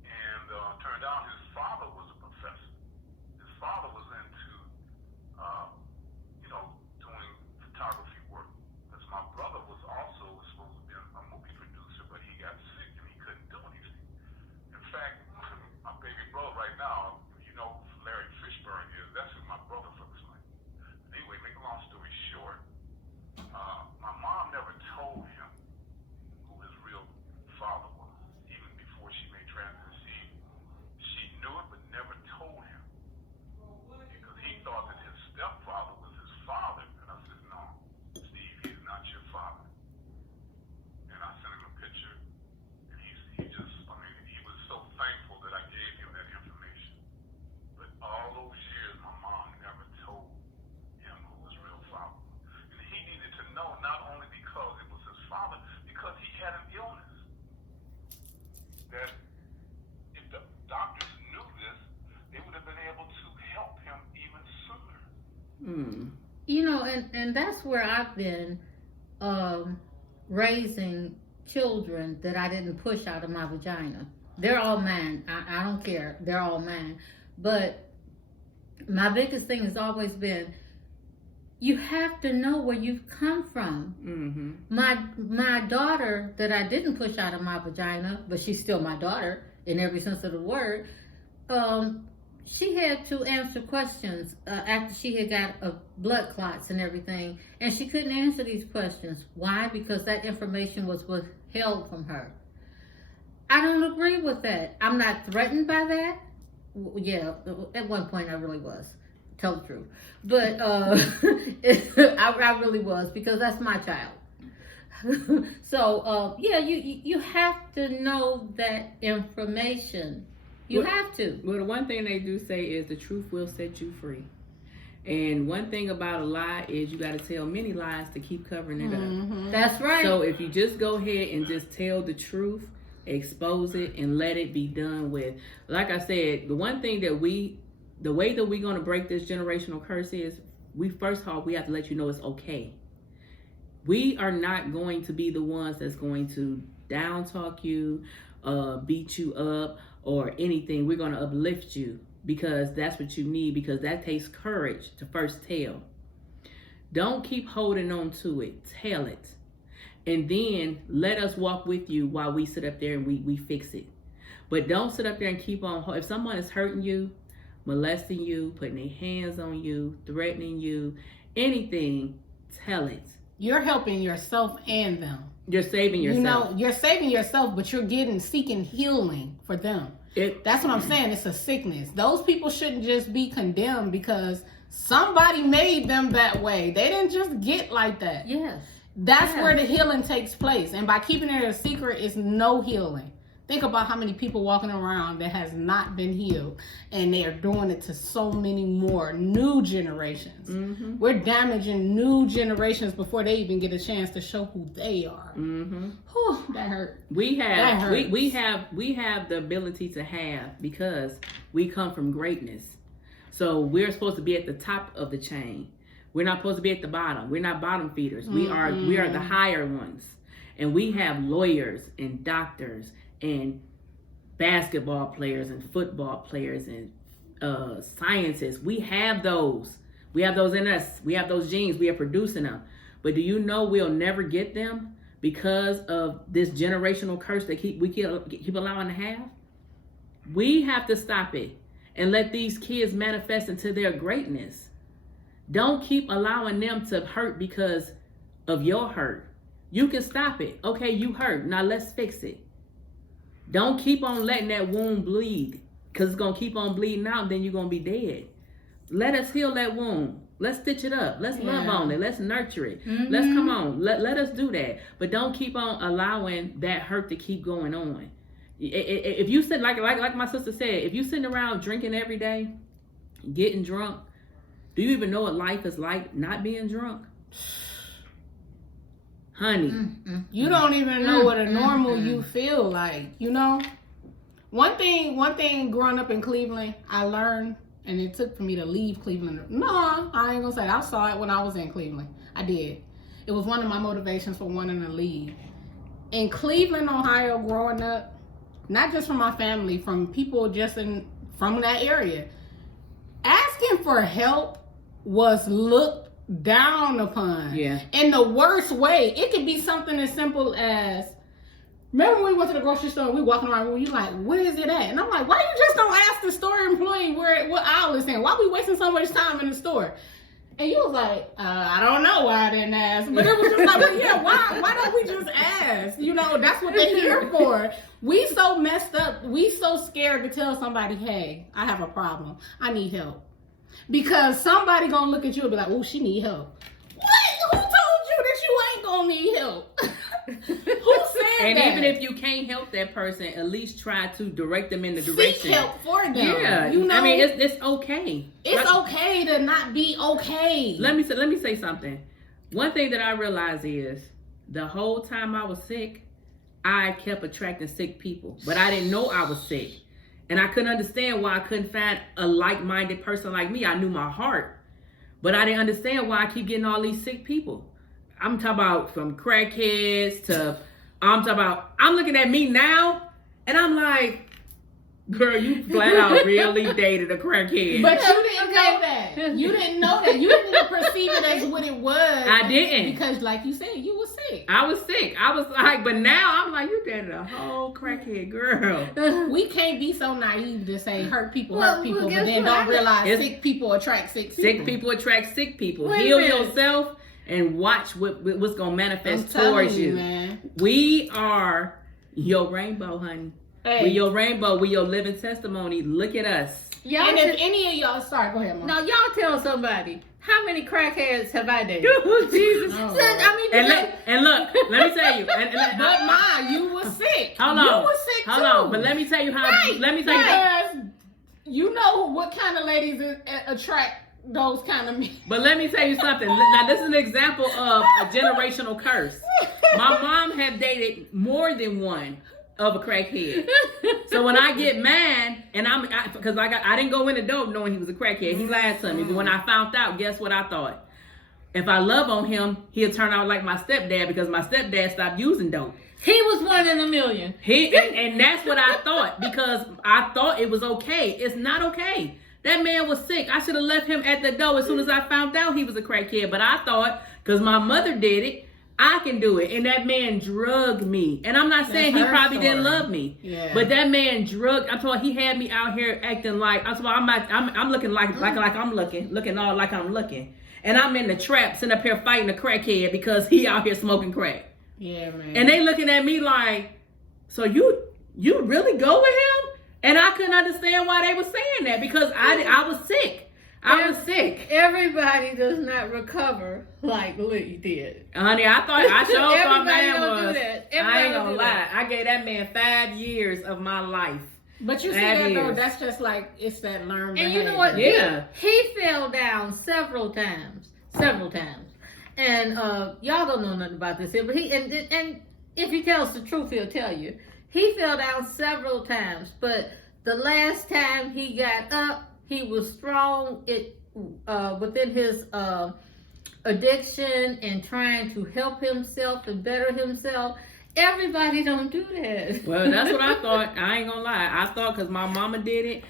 and turned out his father was a professor. His father was into doing photography work. Because my brother was supposed to be a movie producer, but he got sick and he couldn't do anything. In fact, my baby brother right now, you know who Larry Fishburne is, that's who my brother looks like. Anyway, make a long story short, my mom never told him who his real father was. Even before she made transition, she knew it but never told him. Because he thought that his stepfather was his father. And I said, no, Steve, he's not your father. And I sent him a picture, and he was so thankful that I gave him that information. But all those years, my mom never told him who his real father was. And he needed to know, not only because it was his father, because he had an illness. That if the doctors knew this, they would have been able to help him even sooner. And that's where I've been raising children that I didn't push out of my vagina. They're all mine. I don't care. They're all mine. But my biggest thing has always been, you have to know where you've come from. My daughter that I didn't push out of my vagina, but she's still my daughter in every sense of the word, she had to answer questions after she had got blood clots and everything, and she couldn't answer these questions. Why? Because that information was withheld from her. I don't agree with that. I'm not threatened by that. Yeah, at one point I really was. Tell the truth. But I really was, because that's my child. So, you have to know that information. You have to. Well, the one thing they do say is the truth will set you free. And one thing about a lie is you got to tell many lies to keep covering it up. That's right. So if you just go ahead and just tell the truth, expose it, and let it be done with. Like I said, the one thing that the way that we're going to break this generational curse is, first of all, we have to let you know it's okay. We are not going to be the ones that's going to down talk you, beat you up, or anything. We're going to uplift you, because that's what you need, because that takes courage to first tell. Don't keep holding on to it. Tell it. And then let us walk with you while we sit up there and we fix it. But don't sit up there and keep on. If someone is hurting you, molesting you, putting their hands on you, threatening you, anything, tell it. You're helping yourself and them. You're saving yourself. You're saving yourself, but you're seeking healing for them. That's what I'm saying. It's a sickness. Those people shouldn't just be condemned because somebody made them that way. They didn't just get like that. Yes. That's where the healing takes place. And by keeping it a secret, it's no healing. Think about how many people walking around that has not been healed, and they are doing it to so many more new generations. We're damaging new generations before they even get a chance to show who they are. Whew, that hurt. We have the ability to have, because we come from greatness. So we're supposed to be at the top of the chain. We're not supposed to be at the bottom. We're not bottom feeders. We are the higher ones. And we have lawyers and doctors and basketball players and football players and scientists. We have those. We have those in us. We have those genes. We are producing them. But do you know we'll never get them because of this generational curse that we keep allowing to have? We have to stop it and let these kids manifest into their greatness. Don't keep allowing them to hurt because of your hurt. You can stop it. Okay, you hurt. Now let's fix it. Don't keep on letting that wound bleed, because it's going to keep on bleeding out, and then you're going to be dead. Let us heal that wound. Let's stitch it up. Let's love on it. Let's nurture it. Let's come on. Let us do that. But don't keep on allowing that hurt to keep going on. If you sit, like my sister said, if you sitting around drinking every day, getting drunk, do you even know what life is like not being drunk? Honey, you don't even know what a normal you feel like, you know? One thing growing up in Cleveland, I learned and it took for me to leave Cleveland. No, I ain't gonna say that. I saw it when I was in Cleveland. I did. It was one of my motivations for wanting to leave. In Cleveland, Ohio, growing up, not just from my family, from people just from that area, asking for help was looked down upon. Yeah. In the worst way. It could be something as simple as, remember when we went to the grocery store and we walking around and you like, where is it at? And I'm like, why you just don't ask the store employee what aisle it's in? Why we wasting so much time in the store? And you was like, I don't know why I didn't ask. But it was just like, well, yeah, why don't we just ask? You know, that's what they're here for. We so messed up. We so scared to tell somebody, hey, I have a problem. I need help. Because somebody gonna look at you and be like, oh, she need help. What? Who told you that you ain't gonna need help? Who said And that? even if you can't help that person, at least try to direct them in the direction. Seek help for them. Yeah, you know, I mean, it's okay. It's okay to not be okay. Let me say something. One thing that I realized is the whole time I was sick, I kept attracting sick people, but I didn't know I was sick, and I couldn't understand why I couldn't find a like-minded person like me. I knew my heart, but I didn't understand why I keep getting all these sick people. I'm talking about from crackheads to, I'm looking at me now, and I'm like, girl, you flat out really dated a crackhead. But you didn't know that. You didn't know that. You didn't perceive it as what it was. I didn't. Because like you said, you were sick. I was sick. I was like, but now I'm like, you dated a whole crackhead girl. We can't be so naive to say hurt people, Well, but guess then what? don't realize It's- sick people attract sick people. Sick people attract sick people. Wait a Heal minute. yourself and watch what's going to I'm manifest telling towards you, you. man. We are your rainbow, honey. Hey. We your rainbow. We your living testimony. Look at us. Y'all And just- if any of y'all, sorry, go ahead, Mom. now y'all tell somebody, how many crackheads have I dated? Jesus. Oh. I mean, And look, let me tell you. But Ma, you were sick. Hold You on. were sick Hold too. on. But let me tell you how. Right. Let me tell you. Because you know what kind of ladies attract those kind of men. But let me tell you something. Now, this is an example of a generational curse. My mom had dated more than one of a crackhead. So when I get mad, and because I didn't go in the door knowing he was a crackhead. He lied to me. But when I found out, guess what I thought? If I love on him, he'll turn out like my stepdad because my stepdad stopped using dope. he was one in a million. And that's what I thought because I thought it was okay. It's not okay. That man was sick. I should have left him at the door as soon as I found out he was a crackhead. But I thought, because my mother did it, I can do it. And that man drugged me. And I'm not saying he her probably didn't story. love me. Yeah. But that man drugged. I'm talking. He had me out here acting like. I'm looking like I'm looking all like I'm looking. And I'm in the trap, sitting up here fighting a crackhead because he out here smoking crack. Yeah, man. And they looking at me like, so you really go with him? And I couldn't understand why they were saying that because I was sick. I was sick. Everybody does not recover like Lee did. Honey, I sure thought Everybody man don't do was. that. I Everybody ain't don't gonna do lie. that. I gave that man 5 years of my life. But you see 5 that though, years. that's just like, it's that learned And behavior. you know what? Yeah. He fell down several times. And y'all don't know nothing about this here, but and if he tells the truth, he'll tell you. He fell down several times, but the last time he got up, he was strong within his addiction and trying to help himself and better himself. Everybody don't do that. Well, that's what I thought. I ain't gonna lie. I thought because my mama did it,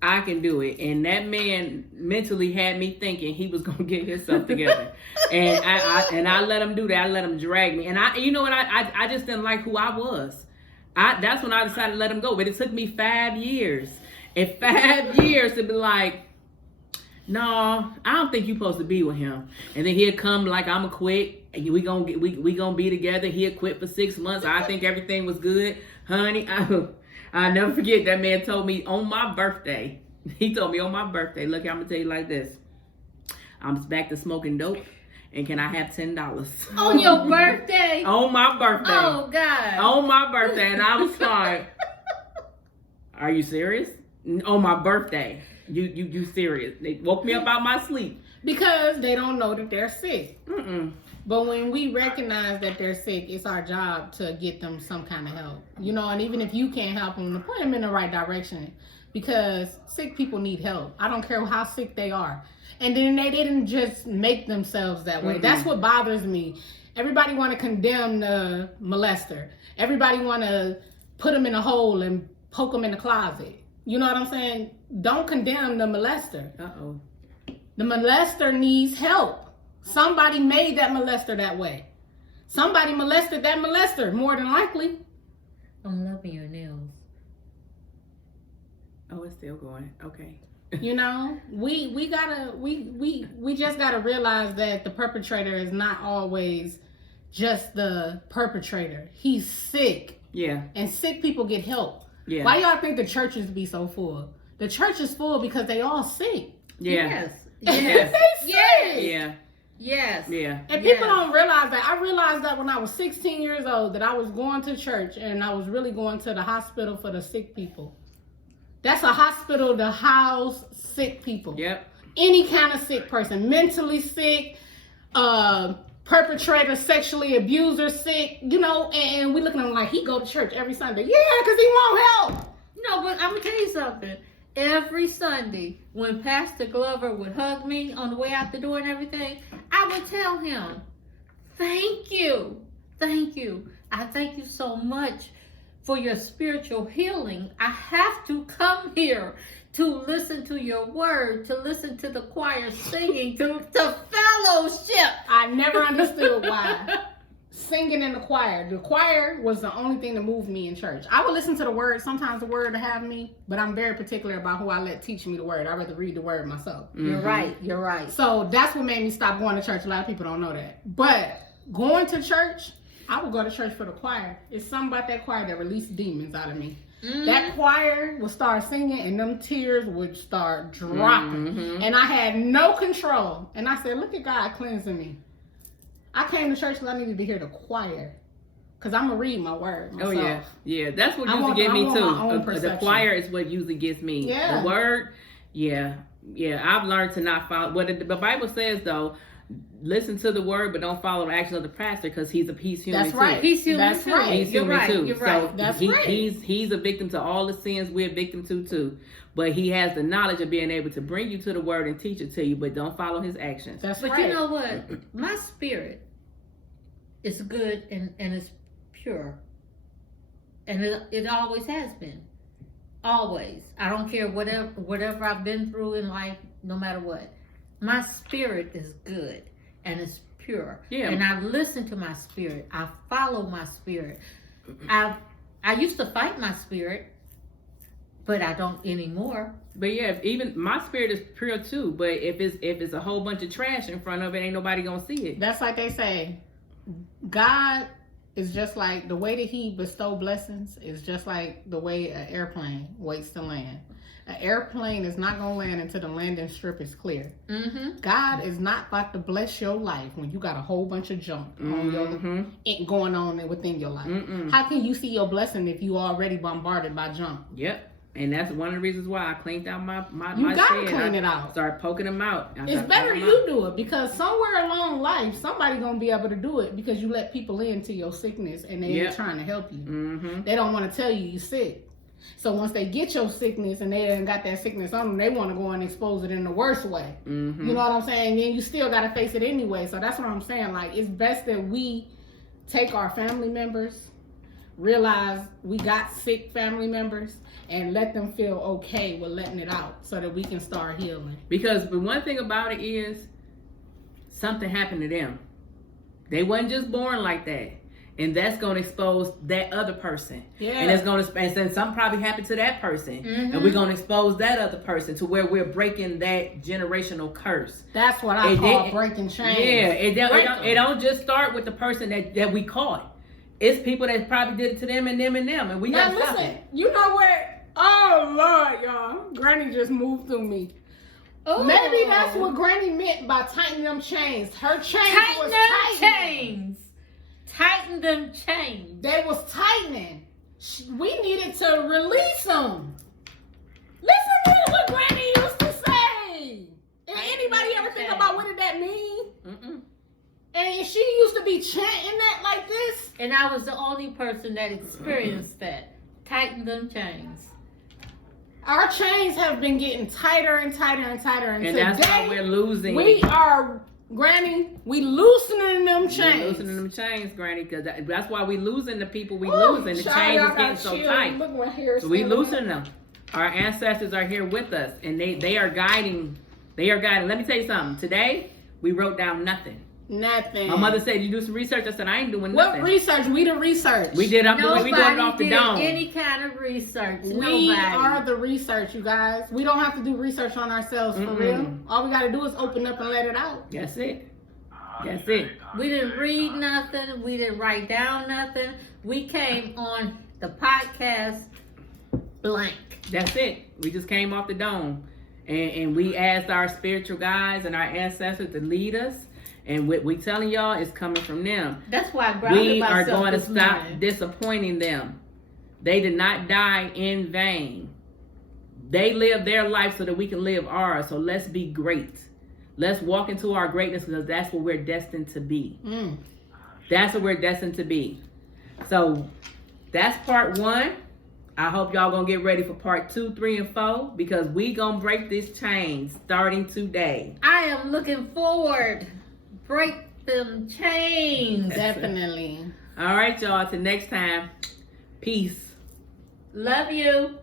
I can do it. And that man mentally had me thinking he was gonna get himself together. And I let him do that. I let him drag me. And you know what? I just didn't like who I was. That's when I decided to let him go. But it took me 5 years. And 5 years to be like, no, I don't think you're supposed to be with him. And then he'll come like, I'ma quit. We gonna be together. He'll quit for 6 months. I think everything was good. Honey, I'll never forget that man told me on my birthday. He told me on my birthday, look, I'm gonna tell you like this. I'm back to smoking dope. And can I have $10? On your birthday? On my birthday. Oh, God. On my birthday. And I was like, are you serious? On my birthday. You serious? They woke me up out my sleep. Because they don't know that they're sick. Mm-mm. But when we recognize that they're sick, it's our job to get them some kind of help. You know, and even if you can't help them, to point them in the right direction. because sick people need help. I don't care how sick they are. And then they didn't just make themselves that way. That's what bothers me. Everybody want to condemn the molester. Everybody want to put them in a hole and poke them in the closet. You know what I'm saying? Don't condemn the molester. Uh-oh. The molester needs help. Somebody made that molester that way. Somebody molested that molester, more than likely. I'm loving your nails. Oh, it's still going. Okay. You know, we just gotta realize that the perpetrator is not always just the perpetrator. He's sick. Yeah. And sick people get help. Yeah. Why y'all think the churches be so full? The church is full because they all sick. Yeah. Yes. Yes. Yeah. Yes. Yeah. And people don't realize that. I realized that when I was 16 years old, that I was going to church and I was really going to the hospital for the sick people. That's a hospital to house sick people. Yep. Any kind of sick person, mentally sick, perpetrator, sexually abuser sick, you know, and we looking at him like he go to church every Sunday. Yeah, because he won't help. No, but I'm gonna tell you something. Every Sunday, when Pastor Glover would hug me on the way out the door and everything, I would tell him, thank you. Thank you. I thank you so much for your spiritual healing. I have to come here to listen to your word, to listen to the choir singing, to fellowship. I never understood why. Singing in the choir was the only thing that moved me in church. I would listen to the word. Sometimes the word would have me, but I'm very particular about who I let teach me the word. I'd rather read the word myself. You're right. You're right. So that's what made me stop going to church. A lot of people don't know that. But going to church, I would go to church for the choir. It's something about that choir that released demons out of me. That choir would start singing and them tears would start dropping. And I had no control. And I said, look at God cleansing me. I came to church because I needed to hear the choir. Because I'm going to read my word myself. Oh, yeah. Yeah, that's what usually get me, too. The choir is what usually gets me. Yeah. The word, yeah. Yeah, I've learned to not follow. What the Bible says, though, listen to the word, but don't follow the action of the pastor because he's human, That's right. too. He's human, That's too. right. He's human, too. You're right. So That's right. He's a victim to all the sins we're a victim to, too. But he has the knowledge of being able to bring you to the word and teach it to you, but don't follow his actions. That's But right. you know what? My spirit is good and it's pure. And it always has been. Always. I don't care whatever I've been through in life, no matter what. My spirit is good and it's pure. Yeah. And I listen to my spirit. I follow my spirit. I used to fight my spirit, but I don't anymore. But yeah, even my spirit is pure too. But if it's a whole bunch of trash in front of it, ain't nobody gonna see it. That's like they say. God is just like the way that he bestow blessings is just like the way an airplane waits to land. An airplane is not going to land until the landing strip is clear. God is not about to bless your life when you got a whole bunch of junk on your, going on within your life. How can you see your blessing if you already bombarded by junk? Yep. And that's one of the reasons why I cleaned out my You gotta shed. clean it out. Start poking them out. It's better you do it because somewhere along life, somebody gonna be able to do it because you let people into your sickness and they ain't trying to help you. They don't want to tell you you're sick. So once they get your sickness and they ain't got that sickness on them, they want to go and expose it in the worst way. You know what I'm saying? And you still gotta face it anyway. So that's what I'm saying. Like, it's best that we take our family members, realize we got sick family members, and let them feel okay with letting it out so that we can start healing. Because the one thing about it is something happened to them. They wasn't just born like that. And that's going to expose that other person. Yeah. And it's going to, and then something probably happened to that person. And we're going to expose that other person to where we're breaking that generational curse. That's what I call breaking chains. Yeah, it don't just start with the person that we caught. It's people that probably did it to them and them and them. And we got to stop it. You know where? Oh, Lord, y'all. Granny just moved through me. Oh. Maybe that's what Granny meant by tightening them chains. Her chains was tightening. Tighten them chains. They was tightening. We needed to release them. Listen to what Granny used to say. And anybody ever think about what did that mean? And she used to be chanting that like this. And I was the only person that experienced that. Tighten them chains. Our chains have been getting tighter and tighter and tighter. And that's why we're losing. We are, Granny, we loosening them chains. We're loosening them chains, Granny, because that's why we losing the people we losing. The chains is getting so tight. Look, my hair is So we loosening them. Our ancestors are here with us, and they are guiding. They are guiding. Let me tell you something. Today, we wrote down nothing. Nothing. My mother said, "You do some research." I said, "I ain't doing What nothing." research? We the research. We did. We doing it off the dome. Any kind of research. We are the research, you guys. We don't have to do research on ourselves for real. All we got to do is open up and let it out. That's it. That's it. We didn't read nothing. We didn't write down nothing. We came on the podcast blank. That's it. We just came off the dome, and we asked our spiritual guides and our ancestors to lead us. And what we telling y'all is coming from them. That's why I grounded we myself are going to this stop morning. disappointing them. They did not die in vain. They lived their life so that we can live ours. So let's be great. Let's walk into our greatness because that's what we're destined to be. That's what we're destined to be. So that's part 1. I hope y'all gonna get ready for part 2, 3, and 4 because we gonna break this chain starting today. I am looking forward. Break them chains. Definitely. All right, y'all. Till next time. Peace. Love you.